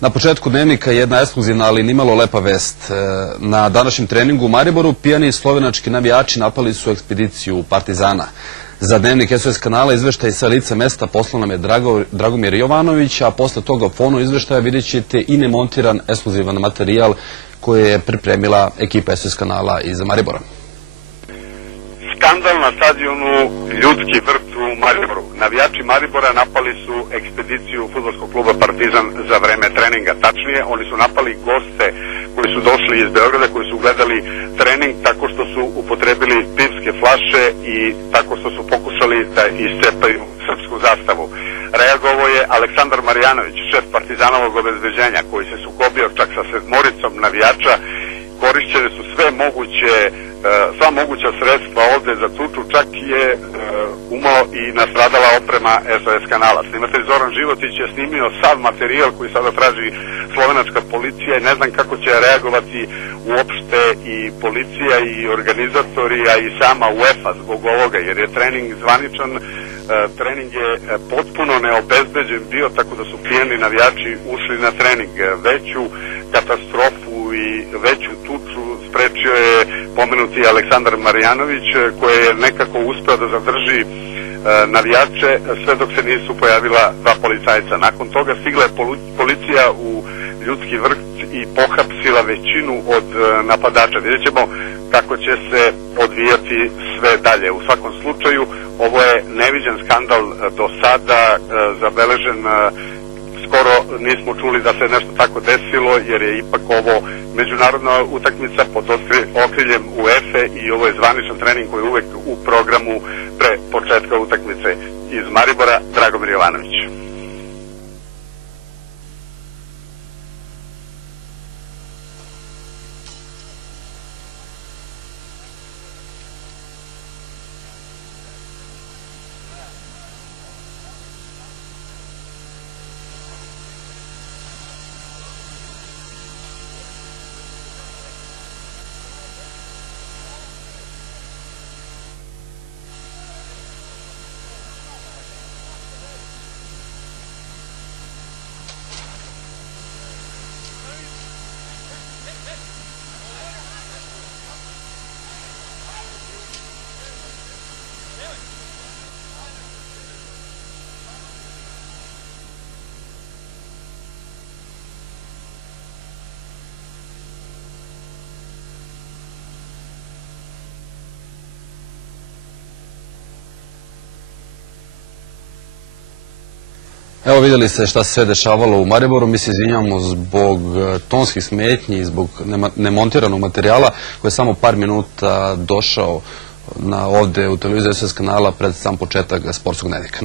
Na početku dnevnika jedna ekskluzivna, ali nimalo lepa vest. Na današnjem treningu u Mariboru pijani slovenački navijači napali su ekspediciju Partizana. Za dnevnik SOS kanala izveštaj sa lica mesta poslao nam je Dragomir Jovanović, a posle toga u fonu izveštaja vidjet ćete i nemontiran ekskluzivan materijal koji je pripremila ekipa SOS kanala iz Maribora. Skandal na stadionu Ljudski vrt u Mariboru. Navijači Maribora napali su ekspediciju fudbalskog kluba Partizan za vreme treninga. Tačnije, oni su napali goste koji su došli iz Beograda, koji su gledali trening tako što su upotrebili pivske flaše i tako što su pokušali da iscepaju srpsku zastavu. Reagovao je Aleksandar Marjanović, šef Partizanovog obezbeđenja, koji se sukobio čak sa 7 navijača. Korišćene su sva moguća sredstva ovde za tuču, čak je umalo i nastradala oprema SOS kanala. Snimatelj Zoran Životić je snimio sav materijal koji sada traži slovenačka policija i ne znam kako će reagovati uopšte i policija i organizatori, a i sama UEFA zbog ovoga, jer je trening zvaničan. Trening je potpuno neobezbeđen bio, tako da su pijani navijači ušli na trening. Veću katastrofu i veću tuču sprečio je pomenuti Aleksandar Marjanović, koji je nekako uspeo da zadrži navijače sve dok se nisu pojavila 2 policajca. Nakon toga stigla je policija u Ljudski vrt i pohapsila većinu od napadača. Vidjet ćemo kako će se odvijati sve dalje. U svakom slučaju, ovo je neviđen skandal do sada, zabeležen. Skoro nismo čuli da se nešto tako desilo, jer je ipak ovo međunarodna utakmica pod okriljem UEFA i ovo je zvaničan trening koji je uvek u programu pre početka utakmice. Iz Maribora, Dragomir Jovanović. Evo, vidjeli ste šta se sve dešavalo u Mariboru. Mi se izvinjavamo zbog tonskih smetnji i zbog nemontiranog materijala koji je samo par minuta došao ovde u televiziju SOS kanala pred sam početak sportskog dnevnika.